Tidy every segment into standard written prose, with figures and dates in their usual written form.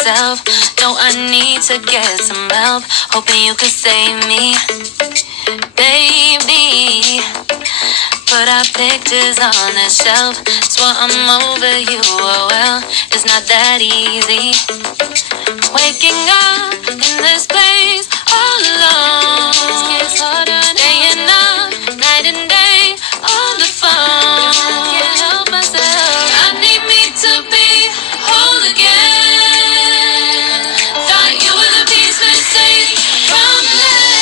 myself. No, I need to get some help. Hoping you could save me, baby. Put our pictures on the shelf. Swear I'm over you, oh well, it's not that easy. Waking up in this place all alone. Staying up night and day on the phone. Can't help myself. I need me to be whole again. Thought you were the piece missing from this.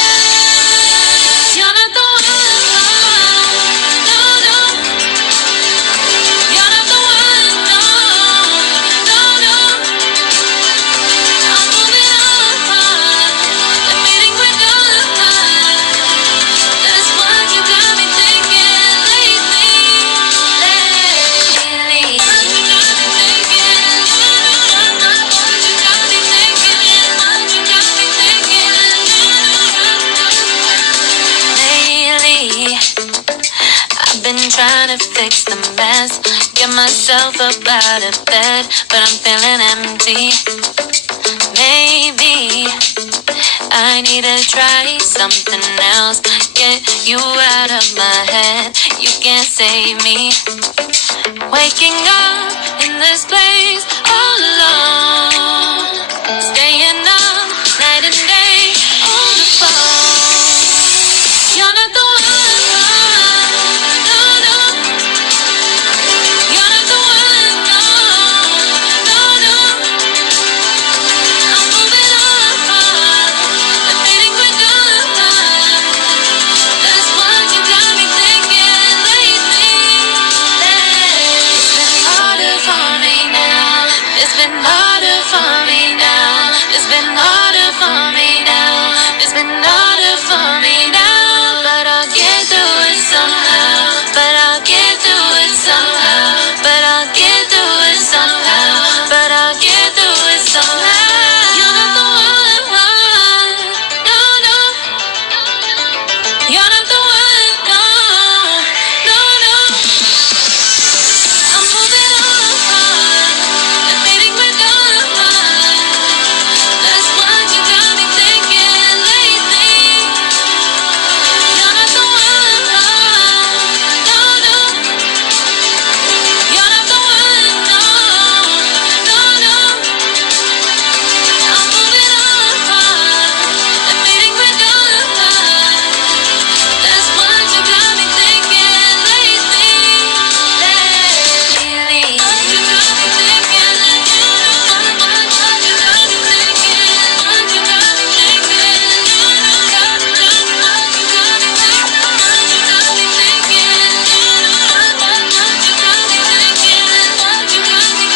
You're not the one. No, no. You're not the one. No, no, no. I'm moving on. Admitting we're done. That's what you got me thinking lately. Lately, I've been trying to fix the mess, get myself up out of bed, but I'm feeling empty. Maybe I need to try something else, get you out of my head. You can't save me. Waking up in this place all alone. Staying up night and day on the phone. You're not the one. No, no. You're not the one. No, no, no. I'm moving on. Admitting we're done. That's what you got me thinking lately. It's been harder for me now. It's been harder for me now. It's been harder for me now. It's been harder for me now. But I'll get through it somehow. But I'll get through it somehow. But I'll get through it somehow. But I'll get through it somehow. You're not the one. No, no. You're not the one. No, no, no. I'm moving on. Admitting we're done. That's what you got me thinking lately. You're not the one. No, no. You're not the one. No, no, no. I'm moving on. Admitting we're done. That's what you got me thinking lately. What you got me thinking. What you got me thinking. What you got me thinking. What you got me thinking. What you got me thinking. What you got me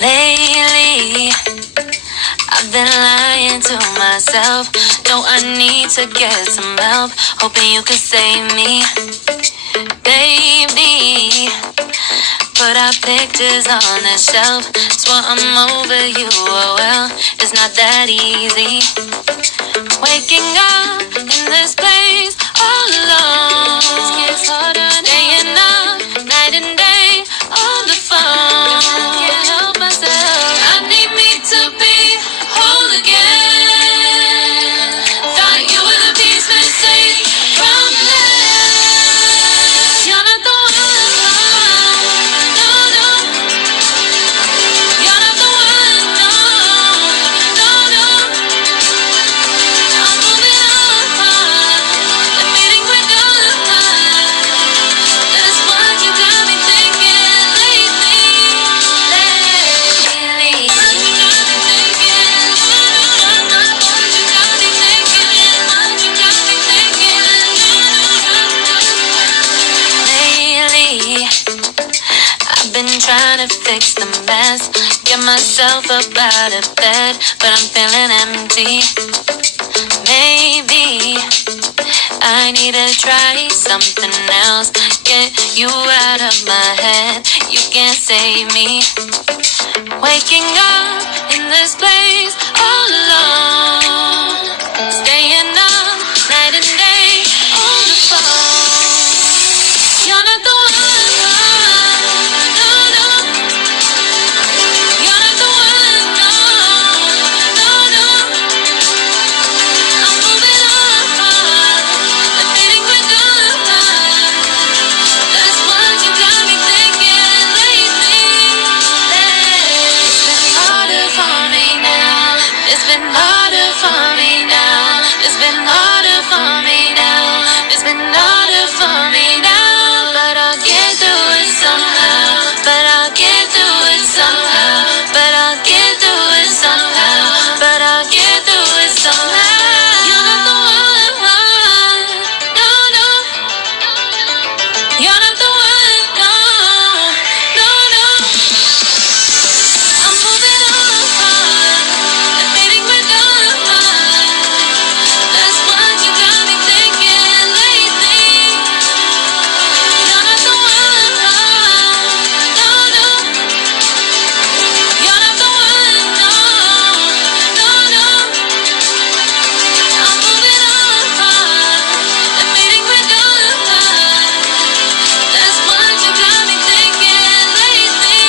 Lately, I've been lying to myself. No, I need to get some help. Hoping you could save me, baby. Put our pictures on the shelf. Swear I'm over you, oh well, it's not that easy. Waking up in this place all alone. Staying up night and day on the phone. Can't help myself. I need me to be whole again. Thought you were the piece missing from this. You're not the one. No, no. You're not the one. No, no, no. I'm moving on. Admitting we're done. That's what you got me thinking lately. What you got me thinking. What you got me thinking. What you got me thinking. Lately, I've been trying to fix the mess, get myself up out of bed, but I'm feeling empty. Maybe I need to try something else, get you out of my head. You can't save me. Waking up in this place all alone. Staying up night and day on the phone. You're not the one, no, no. You're not the one, no, no, no. I'm moving on, admitting we're done. That's what you got me thinking lately. It's been harder for me now. It's been harder for me now. It's been harder for me now. It's been harder for me now. But I'll get through it somehow. But I'll get through it somehow. But I'll get through it somehow. But I'll get through it somehow. You're not the one. No, no. You're not the one. No, no, no. I'm moving on, admitting we're done. That's what you got me thinking lately. You're not the one, no, no. You're not the one, no, no, no. I'm moving on, admitting we're done. That's what you got me thinking lately.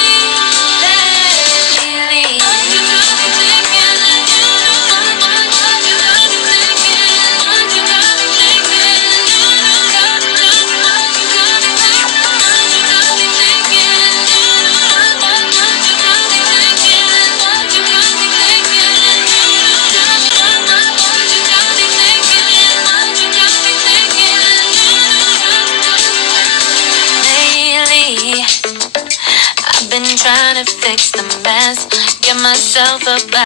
What you got me thinking, what you got me thinking, what you got me thinking, what you got me thinking, what you got me thinking, what you got me thinking, what you got me thinking, what you got me thinking. Lately, I've been trying to fix the mess, get myself up.